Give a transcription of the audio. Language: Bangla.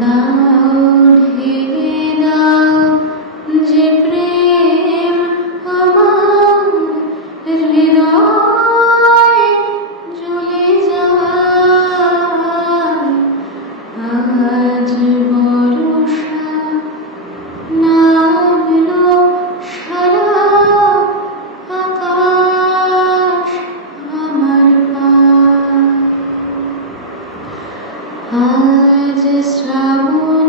দাও ঢেলে দাও যে প্রেম আমার হৃদয়ে জ্বলে যায়। আজ বর্ষা নামলো সারা আকাশ আমার পায়। আজ শ্রাবণ